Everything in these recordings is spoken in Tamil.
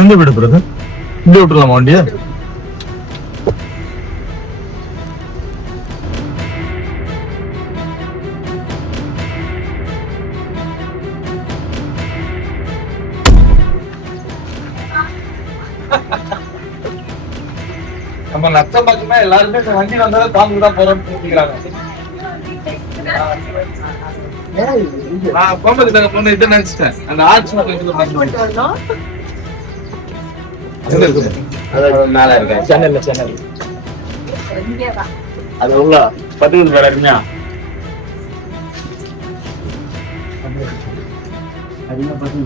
எந்த வீடு பிரதர்? இப்படி விட்டுலாமா வண்டியா? நம்ம நஷ்டம் பார்த்தீங்கன்னா எல்லாருமே இந்த வண்டி வந்தாலும் பாம்பு தான் போறோம்னு நினைக்கிறாங்க. நான் கோம்பத்துக்கு பொண்ணு இதை நினைச்சிட்டேன். அந்த ஆர்ட்ஸ் மேல இருக்க சென்னை அது உள்ள பதிவு வேலை இருக்குமா? அதிகமா பதிவு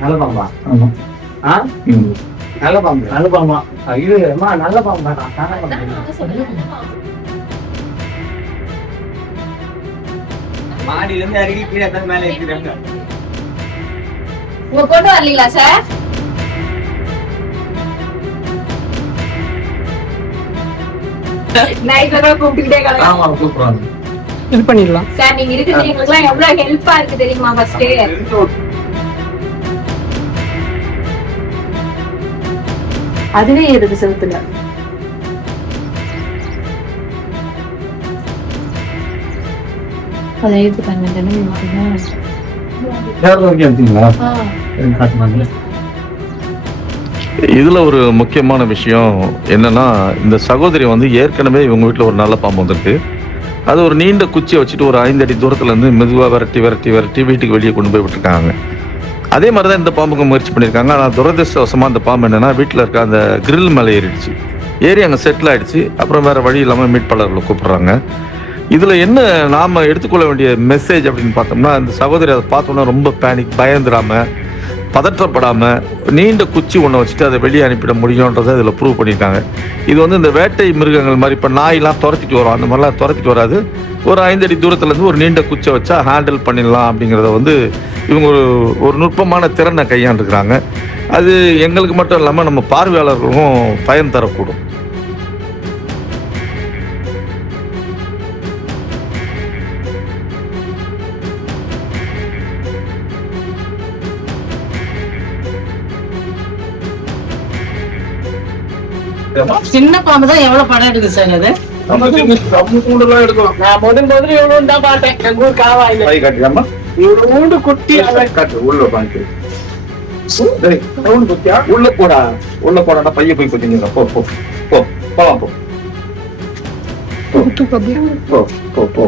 நல்ல பாம்பா? நல்ல பாம்பு. நல்ல பாம்பா? இது நல்ல பாம்பா? மாடியில இருந்து இறங்கி கீழே மேல ஏற்றிடுறாங்க. உங்க கொண்டு வரலீங்களா சார்? நைட்ல கூட கூப்பிட்டுக்கிட்டே கிடக்கு. ஆமா கூப்பிடுறாங்க. ஹெல்ப் பண்ணிடலாம் சார் நீங்க இருக்கிறது எங்களுக்குலாம் எவ்வளவு ஹெல்ப்பா இருக்கு தெரியுமா? ஃபர்ஸ்ட் அதுவே இருக்கு செலுத்துல. அதை ஏத்துக்காங்க. இதுல ஒரு முக்கியமான விஷயம் என்னன்னா, இந்த சகோதரி வந்து ஏற்கனவே இவங்க வீட்டுல ஒரு நல்ல பாம்பு வந்திருக்கு. அது ஒரு நீண்ட குச்சியை வச்சுட்டு ஒரு 5 அடி தூரத்துல இருந்து மெதுவா விரட்டி விரட்டி விரட்டி வீட்டுக்கு வெளியே கொண்டு போய் விட்டுருக்காங்க. அதே மாதிரிதான் இந்த பாம்புக்கு முயற்சி பண்ணியிருக்காங்க. ஆனால் துரதிருஷ்டவசமா அந்த பாம்பு என்னன்னா, வீட்டில் இருக்க அந்த கிரில் மேலே ஏறிடுச்சு. ஏறி அங்கே செட்டில் ஆயிடுச்சு. அப்புறம் வேற வழி இல்லாமல் மீட்பாளர்களை கூப்பிடுறாங்க. இதுல என்ன நாம எடுத்துக்கொள்ள வேண்டிய மெசேஜ் அப்படின்னு பார்த்தோம்னா, இந்த சகோதரி அதை பார்த்தோன்னா ரொம்ப பேனிக், பயந்துடாம, பதற்றப்படாம நீண்ட குச்சி ஒன்றை வச்சுட்டு அதை வெளியே அனுப்பிட முடியுன்றதை இதில் ப்ரூவ் பண்ணியிருக்காங்க. இது வந்து இந்த வேட்டை மிருகங்கள் மாதிரி, இப்போ நாயெல்லாம் துரத்திட்டு வரும், அந்த மாதிரிலாம் துரத்திட்டு வராது. ஒரு 5 அடி தூரத்துலேருந்து ஒரு நீண்ட குச்சை வச்சா ஹேண்டில் பண்ணிடலாம் அப்படிங்கிறத வந்து இவங்க ஒரு நுட்பமான திறனை கையாண்டுருக்கிறாங்க. அது எங்களுக்கு மட்டும் இல்லாமல் நம்ம பார்வையாளர்களும் பயன் தரக்கூடும். சின்ன பாம்பு தான் எவ்வளவு படம் எடுக்கு சார்? அது கூண்டுலாம் எடுக்கலாம். நான் முதல் இவ்வளவு தான் பார்த்தேன். எங்க ஊர் காவாயில கை காட்டுறாமா? இவ்வளவு ஊண்டு குட்டி காட்டு உள்ள பாட்டு. உள்ள போடா, உள்ள போடாடா. பைய போய் குத்திங்க. போ போ போ போலாம் போ போ போ போ.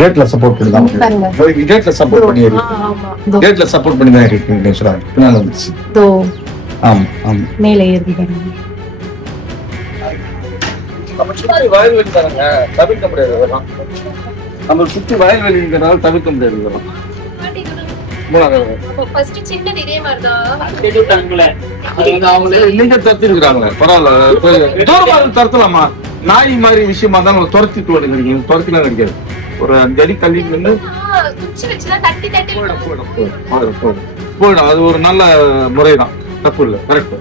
கேட்ல சப்போர்ட் பண்ணுதான். கேட்ல சப்போர்ட் பண்ணி கேட்ல சப்போர்ட் பண்ணி தான் இருக்கு சொல்றாங்க. பின்னால வந்துச்சு. ஆமா ஆமா மேலே ஏறி பாருங்க. நம்ம சுத்தி வயல்வெளி தானங்க, தவிர்க்க முடியாது இதெல்லாம். நம்ம சுத்தி வயல்வெளி இருக்கிறதால தவிர்க்க முடியாது இதெல்லாம். நீங்க தத்திருக்கிறாங்களே பரவாயில்ல, தூரமா தரத்தலாமா? நாய் மாதிரி விஷயமா தான் நம்ம துரத்திட்டு வருகிறீங்க. துரத்திலாம் கிடைக்காது. ஒரு 5 அடி தள்ளி நின்று போயிடும். அது ஒரு நல்ல முறைதான், தப்பு இல்லை, கரெக்ட்.